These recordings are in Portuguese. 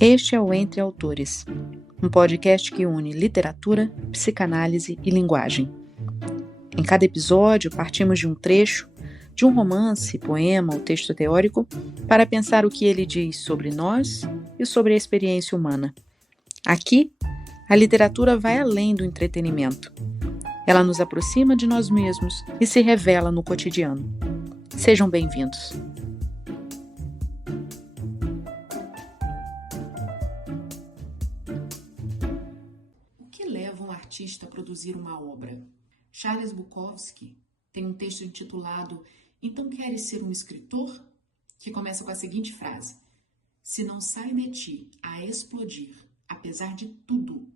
Este é o Entre Autores, um podcast que une literatura, psicanálise e linguagem. Em cada episódio, partimos de um trecho, de um romance, poema ou texto teórico, para pensar o que ele diz sobre nós e sobre a experiência humana. Aqui, a literatura vai além do entretenimento. Ela nos aproxima de nós mesmos e se revela no cotidiano. Sejam bem-vindos. O que leva um artista a produzir uma obra? Charles Bukowski tem um texto intitulado Então Queres Ser um Escritor? Que começa com a seguinte frase: Se não sai de ti a explodir, apesar de tudo,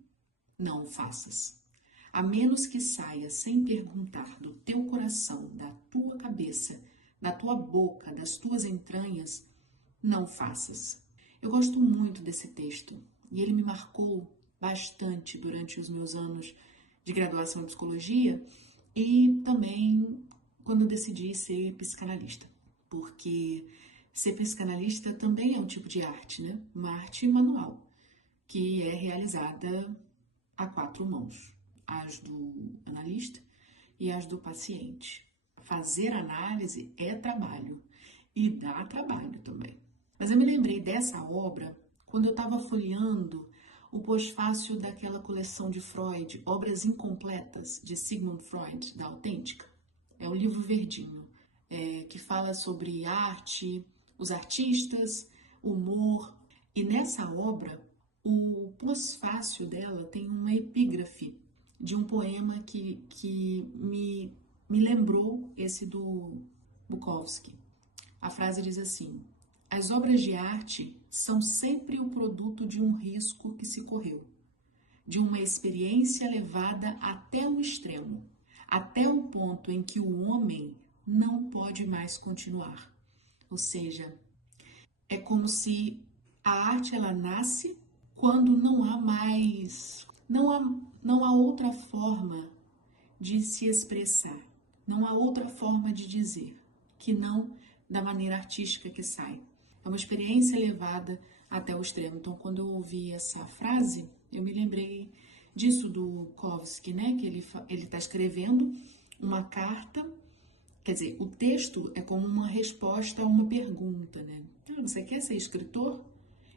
não o faças. A menos que saia sem perguntar do teu coração, da tua cabeça, da tua boca, das tuas entranhas, não o faças. Eu gosto muito desse texto e ele me marcou bastante durante os meus anos de graduação em psicologia e também quando eu decidi ser psicanalista, porque ser psicanalista também é um tipo de arte, né? Uma arte manual, que é realizada a quatro mãos, as do analista e as do paciente. Fazer análise é trabalho e dá trabalho também. Mas eu me lembrei dessa obra quando eu estava folheando o pós-fácil daquela coleção de Freud, Obras Incompletas, de Sigmund Freud, da Autêntica. É um livro verdinho, que fala sobre arte, os artistas, humor. E nessa obra, o pós-fácil dela tem uma epígrafe de um poema que me lembrou esse do Bukowski. A frase diz assim: as obras de arte são sempre o produto de um risco que se correu, de uma experiência levada até o extremo, até o ponto em que o homem não pode mais continuar. Ou seja, é como se a arte ela nasce quando não há mais, não há outra forma de se expressar, não há outra forma de dizer que não da maneira artística que sai. É uma experiência levada até o extremo. Então, quando eu ouvi essa frase, eu me lembrei disso do Bukowski, né? Que ele está escrevendo uma carta, quer dizer, o texto é como uma resposta a uma pergunta, né? Você quer ser escritor?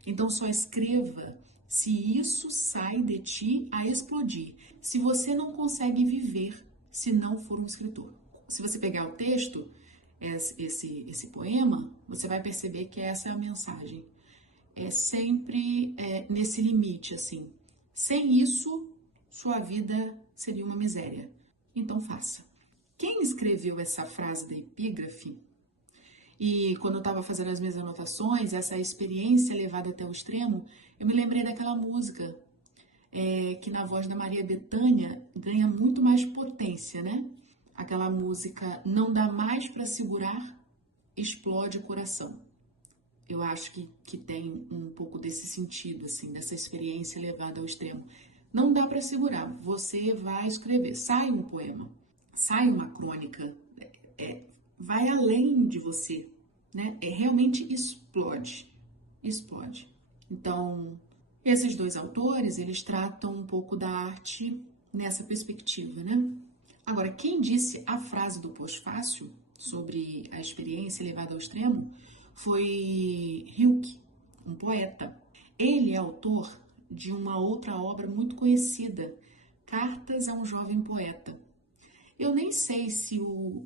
Então, só escreva se isso sai de ti a explodir. Se você não consegue viver se não for um escritor. Se você pegar o texto, esse poema, você vai perceber que essa é a mensagem. É sempre nesse limite, assim. Sem isso, sua vida seria uma miséria. Então faça. Quem escreveu essa frase da epígrafe, e quando eu estava fazendo as minhas anotações, essa experiência levada até o extremo, eu me lembrei daquela música que na voz da Maria Bethânia ganha muito mais potência, né? Aquela música Não Dá Mais Pra Segurar, Explode o Coração. Eu acho que tem um pouco desse sentido, assim, dessa experiência levada ao extremo. Não dá para segurar, você vai escrever. Sai um poema, sai uma crônica, vai além de você, né? Realmente explode, explode. Então, esses dois autores, eles tratam um pouco da arte nessa perspectiva, né? Agora, quem disse a frase do pós-fácil sobre a experiência levada ao extremo foi Rilke, um poeta. Ele é autor de uma outra obra muito conhecida, Cartas a um Jovem Poeta. Eu nem sei se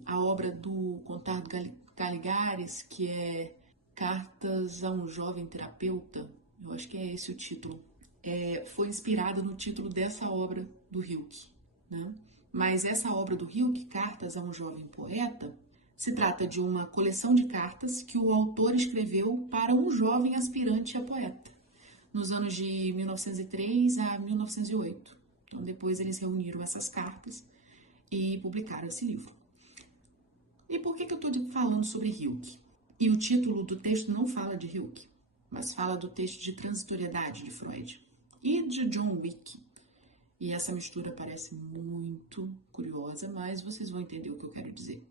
a obra do Conrado Caligares, que é Cartas a um Jovem Terapeuta, eu acho que é esse o título, foi inspirada no título dessa obra do Rilke, né? Mas essa obra do Rilke, Cartas a um Jovem Poeta, se trata de uma coleção de cartas que o autor escreveu para um jovem aspirante a poeta, nos anos de 1903 a 1908. Então, depois eles reuniram essas cartas e publicaram esse livro. E por que eu estou falando sobre Rilke? E o título do texto não fala de Rilke, mas fala do texto de transitoriedade de Freud e de John Wick. E essa mistura parece muito curiosa, mas vocês vão entender o que eu quero dizer.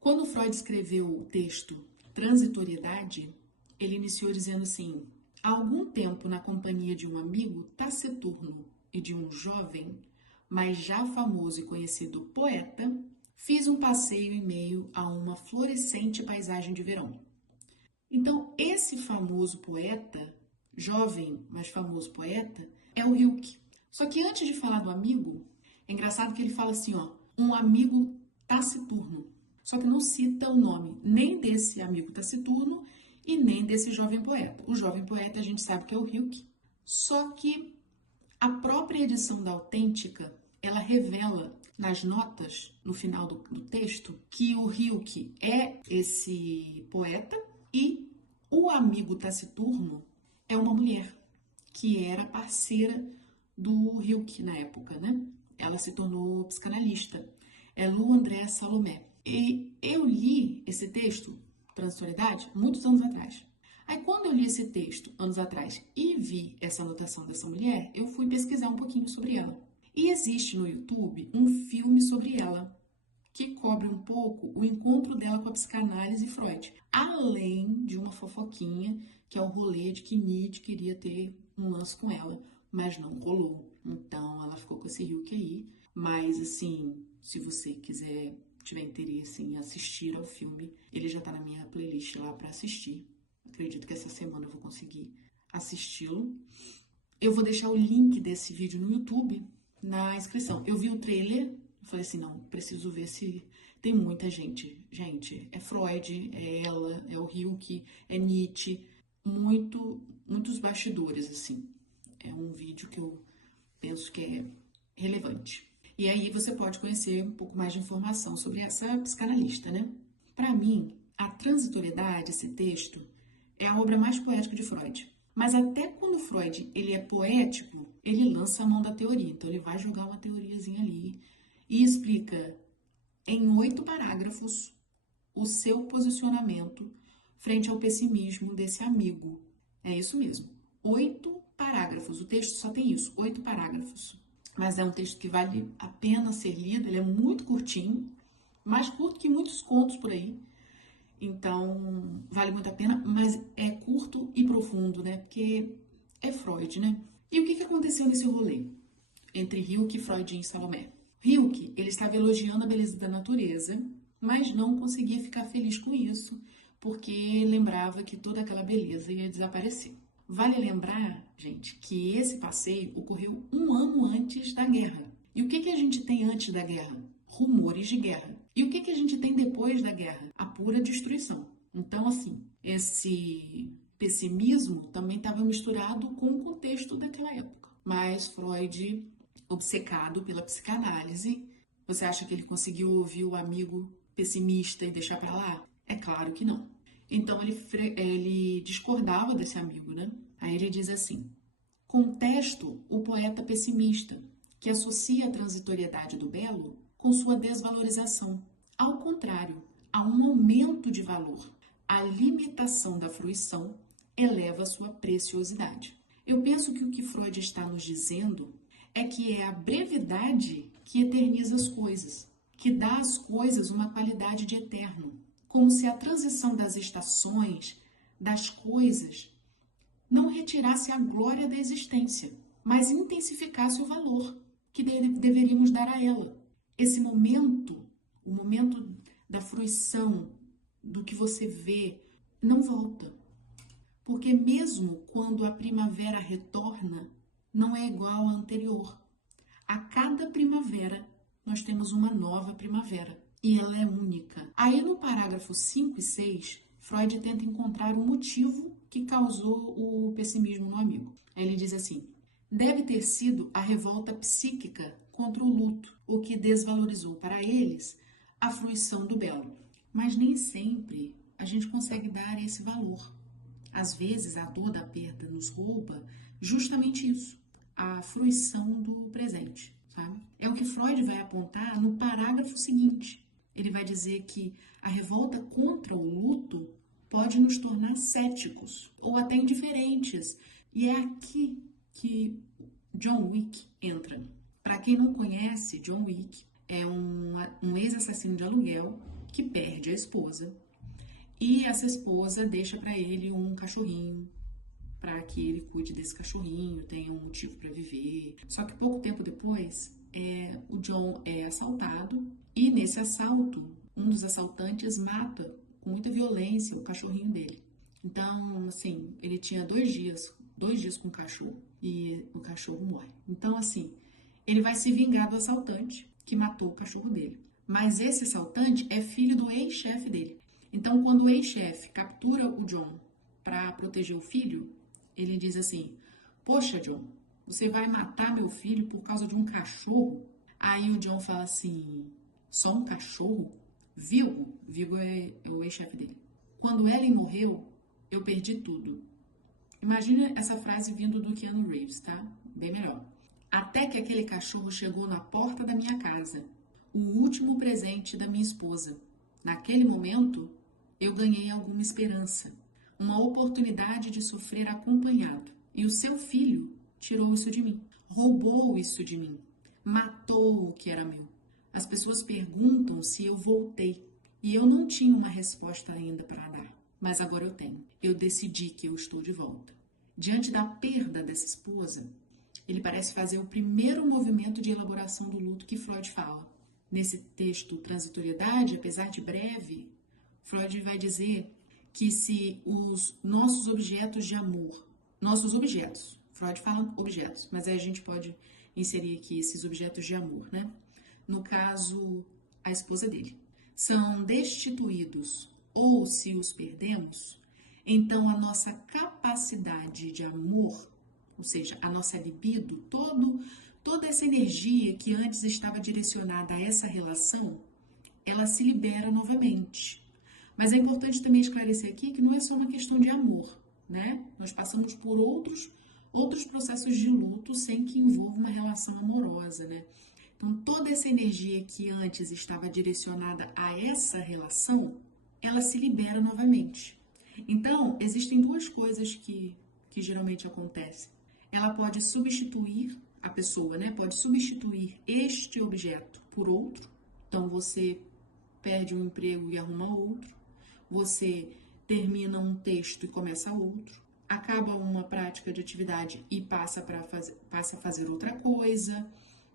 Quando Freud escreveu o texto Transitoriedade, ele iniciou dizendo assim: Há algum tempo, na companhia de um amigo taciturno e de um jovem, mas já famoso e conhecido poeta, fiz um passeio em meio a uma florescente paisagem de verão. Então, esse famoso poeta, jovem, mas famoso poeta, é o Rilke. Só que antes de falar do amigo, é engraçado que ele fala assim, ó, um amigo taciturno. Só que não cita o nome nem desse amigo taciturno e nem desse jovem poeta. O jovem poeta a gente sabe que é o Rilke. Só que a própria edição da Autêntica, ela revela nas notas, no final do texto, que o Rilke é esse poeta e o amigo taciturno é uma mulher, que era parceira do Rilke na época, né? Ela se tornou psicanalista. É Lu André Salomé. E eu li esse texto, Transitoriedade, muitos anos atrás. Aí, quando eu li esse texto anos atrás e vi essa anotação dessa mulher, eu fui pesquisar um pouquinho sobre ela. E existe no YouTube um filme sobre ela, que cobre um pouco o encontro dela com a psicanálise e Freud, além de uma fofoquinha, que é o rolê de que Nietzsche queria ter um lance com ela, mas não rolou. Então, ela ficou com esse Rilke aí. Mas, assim, se você tiver interesse em assistir ao filme, ele já tá na minha playlist lá para assistir. Acredito que essa semana eu vou conseguir assisti-lo. Eu vou deixar o link desse vídeo no YouTube na inscrição. Eu vi o trailer, falei assim, não, preciso ver se tem muita gente. Gente, é Freud, é ela, é o Rilke, é Nietzsche, muitos bastidores, assim. É um vídeo que eu penso que é relevante. E aí você pode conhecer um pouco mais de informação sobre essa psicanalista, né? Para mim, a Transitoriedade, esse texto, é a obra mais poética de Freud. Mas até quando Freud ele é poético, ele lança a mão da teoria. Então ele vai jogar uma teoriazinha ali e explica em 8 parágrafos o seu posicionamento frente ao pessimismo desse amigo. É isso mesmo. 8 parágrafos. O texto só tem isso, 8 parágrafos. Mas é um texto que vale a pena ser lido. Ele é muito curtinho, mais curto que muitos contos por aí. Então, vale muito a pena, mas é curto e profundo, né? Porque é Freud, né? E o que aconteceu nesse rolê entre Rilke, Freud e Salomé? Rilke, ele estava elogiando a beleza da natureza, mas não conseguia ficar feliz com isso, porque lembrava que toda aquela beleza ia desaparecer. Vale lembrar, gente, que esse passeio ocorreu um ano antes da guerra. E o que a gente tem antes da guerra? Rumores de guerra. E o que a gente tem depois da guerra? A pura destruição. Então, assim, esse pessimismo também estava misturado com o contexto daquela época. Mas Freud, obcecado pela psicanálise, você acha que ele conseguiu ouvir o amigo pessimista e deixar para lá? É claro que não. Então ele discordava desse amigo, né? Aí ele diz assim: contesto o poeta pessimista, que associa a transitoriedade do belo com sua desvalorização. Ao contrário, há um aumento de valor. A limitação da fruição eleva sua preciosidade. Eu penso que o que Freud está nos dizendo é que é a brevidade que eterniza as coisas, que dá às coisas uma qualidade de eterno, como se a transição das estações, das coisas, não retirasse a glória da existência, mas intensificasse o valor que deveríamos dar a ela. Esse momento, o momento da fruição, do que você vê, não volta. Porque mesmo quando a primavera retorna, não é igual à anterior. A cada primavera, nós temos uma nova primavera. E ela é única. Aí no parágrafo 5 e 6, Freud tenta encontrar o motivo que causou o pessimismo no amigo. Aí ele diz assim: deve ter sido a revolta psíquica contra o luto, o que desvalorizou para eles a fruição do belo. Mas nem sempre a gente consegue dar esse valor. Às vezes a dor da perda nos rouba justamente isso, a fruição do presente, sabe? É o que Freud vai apontar no parágrafo seguinte. Ele vai dizer que a revolta contra o luto pode nos tornar céticos ou até indiferentes. E é aqui que John Wick entra. Para quem não conhece, John Wick é um ex-assassino de aluguel que perde a esposa. E essa esposa deixa para ele um cachorrinho para que ele cuide desse cachorrinho, tenha um motivo para viver. Só que pouco tempo depois, o John é assaltado e nesse assalto, um dos assaltantes mata com muita violência o cachorrinho dele. Então, assim, ele tinha 2 dias com o cachorro e o cachorro morre. Então, assim, ele vai se vingar do assaltante que matou o cachorro dele. Mas esse assaltante é filho do ex-chefe dele. Então, quando o ex-chefe captura o John para proteger o filho, ele diz assim: "Poxa, John, você vai matar meu filho por causa de um cachorro?" Aí o John fala assim: "Só um cachorro? Vigo?" Vigo é o ex-chefe dele. "Quando Ellen morreu, eu perdi tudo." Imagina essa frase vindo do Keanu Reeves, tá? Bem melhor. "Até que aquele cachorro chegou na porta da minha casa. O último presente da minha esposa. Naquele momento, eu ganhei alguma esperança. Uma oportunidade de sofrer acompanhado. E o seu filho tirou isso de mim. Roubou isso de mim. Matou o que era meu. As pessoas perguntam se eu voltei. E eu não tinha uma resposta ainda para dar. Mas agora eu tenho. Eu decidi que eu estou de volta." Diante da perda dessa esposa, ele parece fazer o primeiro movimento de elaboração do luto que Freud fala. Nesse texto Transitoriedade, apesar de breve, Freud vai dizer que se os nossos objetos de amor, Freud fala objetos, mas aí a gente pode inserir aqui esses objetos de amor, né? No caso, a esposa dele, são destituídos ou se os perdemos, então a nossa capacidade de amor, ou seja, a nossa libido, toda essa energia que antes estava direcionada a essa relação, ela se libera novamente. Mas é importante também esclarecer aqui que não é só uma questão de amor, né? Nós passamos por outros processos de luto sem que envolva uma relação amorosa, né? Então, toda essa energia que antes estava direcionada a essa relação, ela se libera novamente. Então, existem 2 coisas que geralmente acontecem. Ela pode substituir a pessoa, né? Pode substituir este objeto por outro. Então, você perde um emprego e arruma outro. Você termina um texto e começa outro. Acaba uma prática de atividade e passa a fazer outra coisa.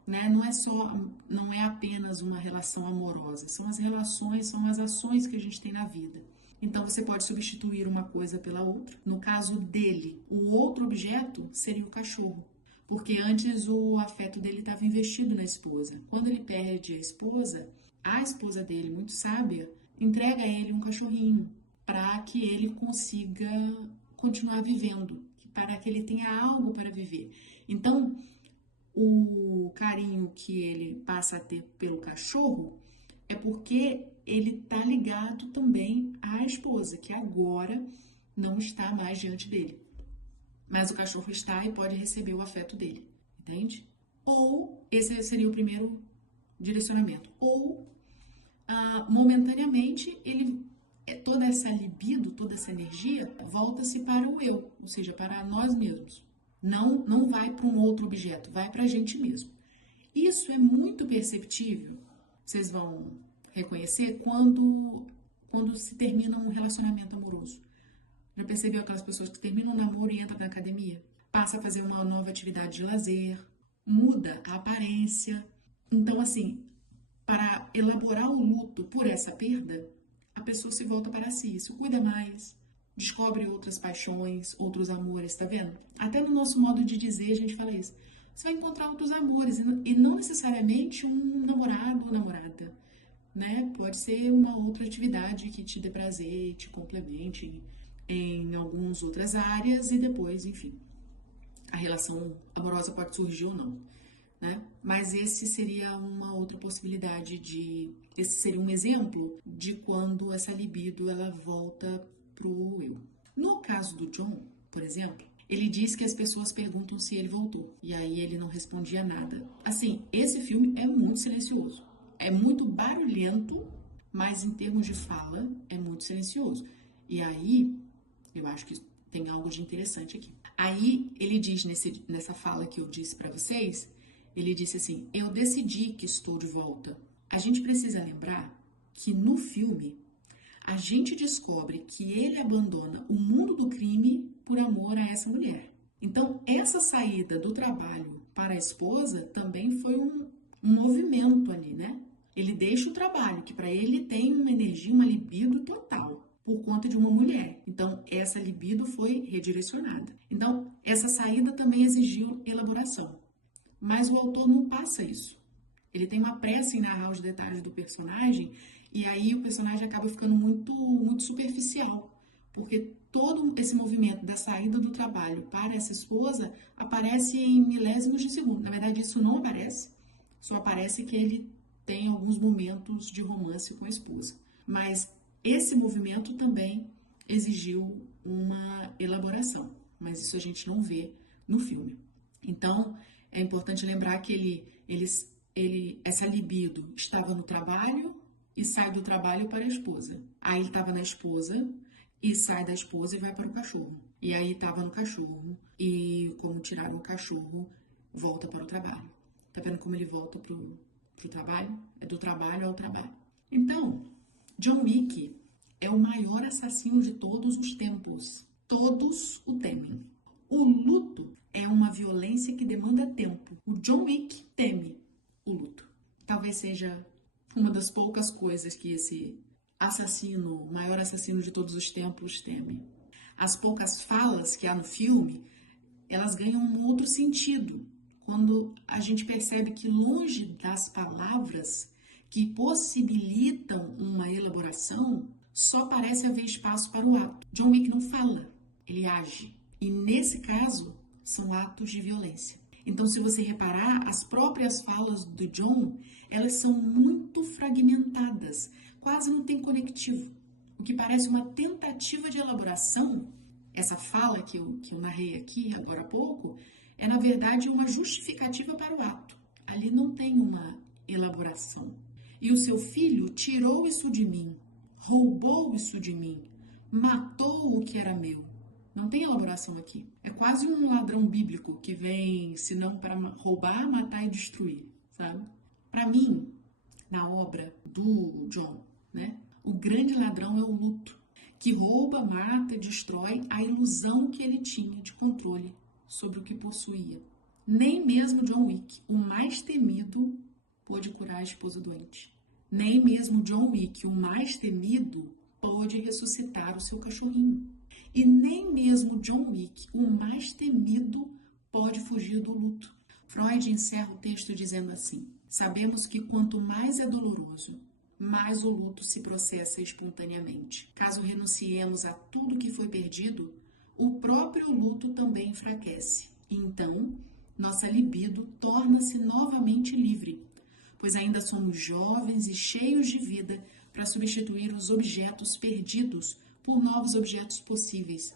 Né? Não é apenas uma relação amorosa, são as relações, são as ações que a gente tem na vida. Então você pode substituir uma coisa pela outra. No caso dele, o outro objeto seria o cachorro, porque antes o afeto dele estava investido na esposa. Quando ele perde a esposa dele, muito sábia, entrega a ele um cachorrinho para que ele consiga continuar vivendo, para que ele tenha algo para viver. Então, o carinho que ele passa a ter pelo cachorro é porque ele está ligado também à esposa, que agora não está mais diante dele. Mas o cachorro está e pode receber o afeto dele, entende? Ou, esse seria o primeiro direcionamento. Ou, momentaneamente, toda essa libido, toda essa energia, volta-se para o eu, ou seja, para nós mesmos. Não vai para um outro objeto, vai para a gente mesmo. Isso é muito perceptível, vocês vão reconhecer, quando se termina um relacionamento amoroso. Já percebeu aquelas pessoas que terminam um namoro e entram na academia? Passa a fazer uma nova atividade de lazer, muda a aparência. Então, assim, para elaborar o luto por essa perda, a pessoa se volta para si, se cuida mais, descobre outras paixões, outros amores, tá vendo? Até no nosso modo de dizer a gente fala isso. Você vai encontrar outros amores e não necessariamente um namorado ou namorada, né? Pode ser uma outra atividade que te dê prazer, te complemente em algumas outras áreas e depois, enfim, a relação amorosa pode surgir ou não, né? Mas esse seria uma outra possibilidade esse seria um exemplo de quando essa libido ela volta pro eu. No caso do John, por exemplo, ele diz que as pessoas perguntam se ele voltou. E aí ele não respondia nada. Assim, esse filme é muito silencioso. É muito barulhento, mas em termos de fala, é muito silencioso. E aí, eu acho que tem algo de interessante aqui. Aí, ele diz nessa fala que eu disse para vocês, ele disse assim: "Eu decidi que estou de volta." A gente precisa lembrar que no filme, a gente descobre que ele abandona o mundo do crime por amor a essa mulher. Então, essa saída do trabalho para a esposa também foi um movimento ali, né? Ele deixa o trabalho, que para ele tem uma energia, uma libido total, por conta de uma mulher. Então, essa libido foi redirecionada. Então, essa saída também exigiu elaboração. Mas o autor não passa isso. Ele tem uma pressa em narrar os detalhes do personagem, e aí o personagem acaba ficando muito, muito superficial, porque todo esse movimento da saída do trabalho para essa esposa aparece em milésimos de segundo. Na verdade, isso não aparece, só aparece que ele tem alguns momentos de romance com a esposa. Mas esse movimento também exigiu uma elaboração, mas isso a gente não vê no filme. Então, é importante lembrar que essa libido estava no trabalho e sai do trabalho para a esposa. Aí ele estava na esposa e sai da esposa e vai para o cachorro. E aí estava no cachorro e, como tiraram o cachorro, volta para o trabalho. Tá vendo como ele volta pro trabalho? É do trabalho ao trabalho. Então, John Wick é o maior assassino de todos os tempos. Todos o temem. O luto é uma violência que demanda tempo. O John Wick teme o luto. Talvez seja uma das poucas coisas que esse assassino, o maior assassino de todos os tempos, teme. As poucas falas que há no filme, elas ganham um outro sentido quando a gente percebe que longe das palavras que possibilitam uma elaboração, só parece haver espaço para o ato. John Wick não fala, ele age. E nesse caso, são atos de violência. Então, se você reparar, as próprias falas do John, elas são muito fragmentadas, quase não tem conectivo. O que parece uma tentativa de elaboração, essa fala que eu narrei aqui agora há pouco, é na verdade uma justificativa para o ato. Ali não tem uma elaboração. E o seu filho tirou isso de mim, roubou isso de mim, matou o que era meu. Não tem elaboração aqui. É quase um ladrão bíblico que vem, se não para roubar, matar e destruir, sabe? Para mim, na obra do John, né, o grande ladrão é o luto, que rouba, mata e destrói a ilusão que ele tinha de controle sobre o que possuía. Nem mesmo John Wick, o mais temido, pôde curar a esposa doente. Nem mesmo John Wick, o mais temido, pôde ressuscitar o seu cachorrinho. E nem mesmo John Wick, o mais temido, pode fugir do luto. Freud encerra o texto dizendo assim: sabemos que quanto mais é doloroso, mais o luto se processa espontaneamente. Caso renunciemos a tudo que foi perdido, o próprio luto também enfraquece. E então, nossa libido torna-se novamente livre, pois ainda somos jovens e cheios de vida para substituir os objetos perdidos por novos objetos possíveis,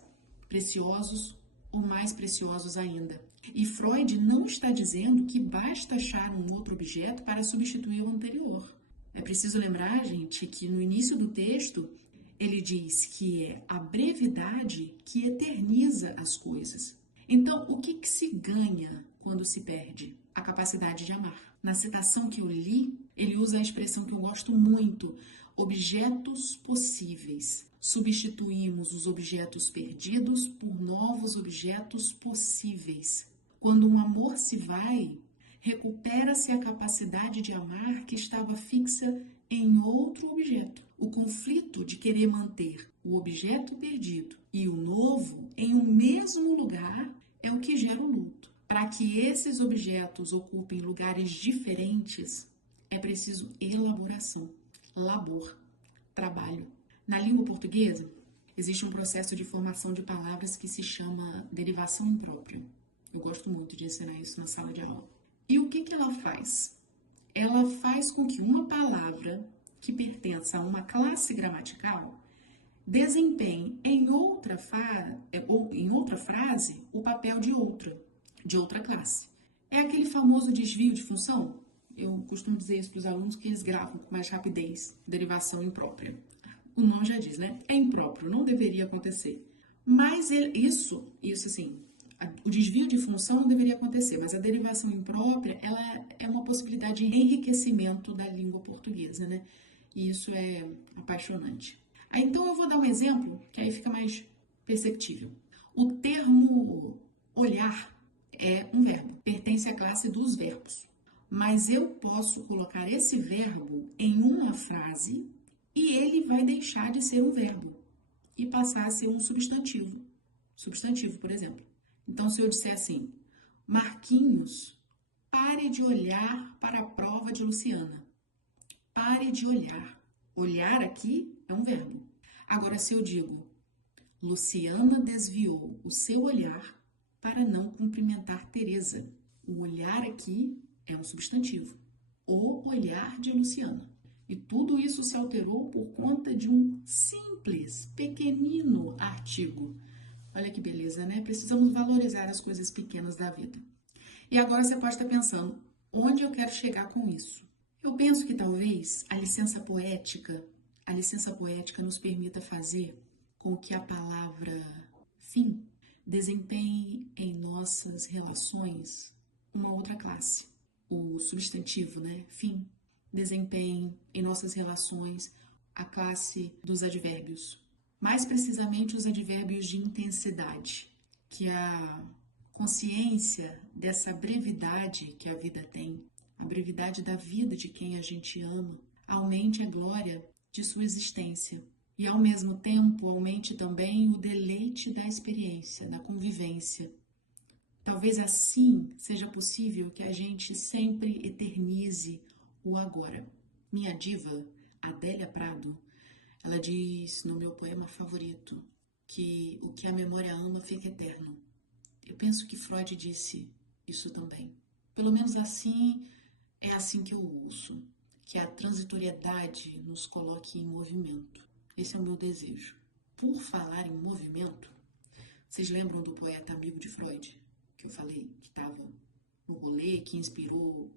preciosos ou mais preciosos ainda. E Freud não está dizendo que basta achar um outro objeto para substituir o anterior. É preciso lembrar, gente, que no início do texto ele diz que é a brevidade que eterniza as coisas. Então, o que se ganha quando se perde? A capacidade de amar. Na citação que eu li, ele usa a expressão que eu gosto muito: objetos possíveis. Substituímos os objetos perdidos por novos objetos possíveis. Quando um amor se vai, recupera-se a capacidade de amar que estava fixa em outro objeto. O conflito de querer manter o objeto perdido e o novo em um mesmo lugar é o que gera o luto. Para que esses objetos ocupem lugares diferentes, é preciso elaboração, labor, trabalho. Na língua portuguesa, existe um processo de formação de palavras que se chama derivação imprópria. Eu gosto muito de ensinar isso na sala de aula. E o que ela faz? Ela faz com que uma palavra que pertença a uma classe gramatical desempenhe em outra frase o papel de outra classe. É aquele famoso desvio de função? Eu costumo dizer isso para os alunos que eles gravam com mais rapidez, derivação imprópria. O nome já diz, né? É impróprio, não deveria acontecer. Mas isso assim, o desvio de função não deveria acontecer, mas a derivação imprópria, ela é uma possibilidade de enriquecimento da língua portuguesa, né? E isso é apaixonante. Então eu vou dar um exemplo que aí fica mais perceptível. O termo olhar é um verbo, pertence à classe dos verbos. Mas eu posso colocar esse verbo em uma frase e ele vai deixar de ser um verbo e passar a ser um substantivo. Substantivo, por exemplo. Então, se eu disser assim, Marquinhos, pare de olhar para a prova de Luciana. Pare de olhar. Olhar aqui é um verbo. Agora, se eu digo, Luciana desviou o seu olhar para não cumprimentar Teresa. O olhar aqui é um substantivo. O olhar de Luciana. E tudo isso se alterou por conta de um simples, pequenino artigo. Olha que beleza, né? Precisamos valorizar as coisas pequenas da vida. E agora você pode estar pensando, onde eu quero chegar com isso? Eu penso que talvez a licença poética nos permita fazer com que a palavra fim desempenhe em nossas relações uma outra classe. O substantivo, né? Fim, desempenhe em nossas relações a classe dos advérbios. Mais precisamente os advérbios de intensidade, que a consciência dessa brevidade que a vida tem, a brevidade da vida de quem a gente ama, aumente a glória de sua existência. E, ao mesmo tempo, aumente também o deleite da experiência, da convivência. Talvez assim seja possível que a gente sempre eternize o agora. Minha diva, Adélia Prado, ela diz no meu poema favorito que o que a memória ama fica eterno. Eu penso que Freud disse isso também. Pelo menos assim, é assim que eu ouço, que a transitoriedade nos coloque em movimento. Esse é o meu desejo. Por falar em movimento, vocês lembram do poeta amigo de Freud, que eu falei que estava no rolê, que inspirou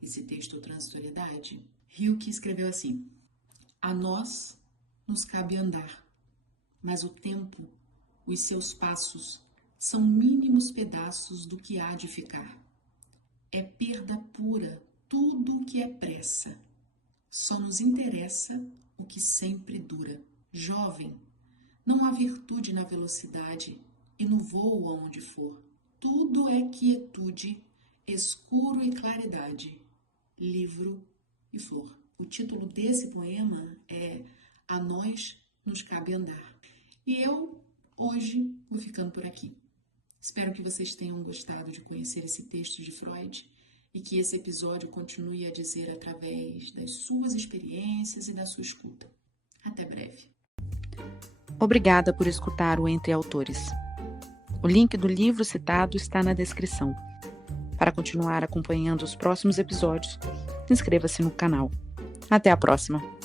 esse texto Transitoriedade? Rilke escreveu assim: a nós nos cabe andar, mas o tempo, os seus passos, são mínimos pedaços do que há de ficar. É perda pura tudo o que é pressa. Só nos interessa o que sempre dura. Jovem, não há virtude na velocidade e no voo aonde for. Tudo é quietude, escuro e claridade, livro e flor. O título desse poema é A Nós Nos Cabe Andar. E eu, hoje, vou ficando por aqui. Espero que vocês tenham gostado de conhecer esse texto de Freud e que esse episódio continue a dizer através das suas experiências e da sua escuta. Até breve. Obrigada por escutar o Entre Autores. O link do livro citado está na descrição. Para continuar acompanhando os próximos episódios, inscreva-se no canal. Até a próxima!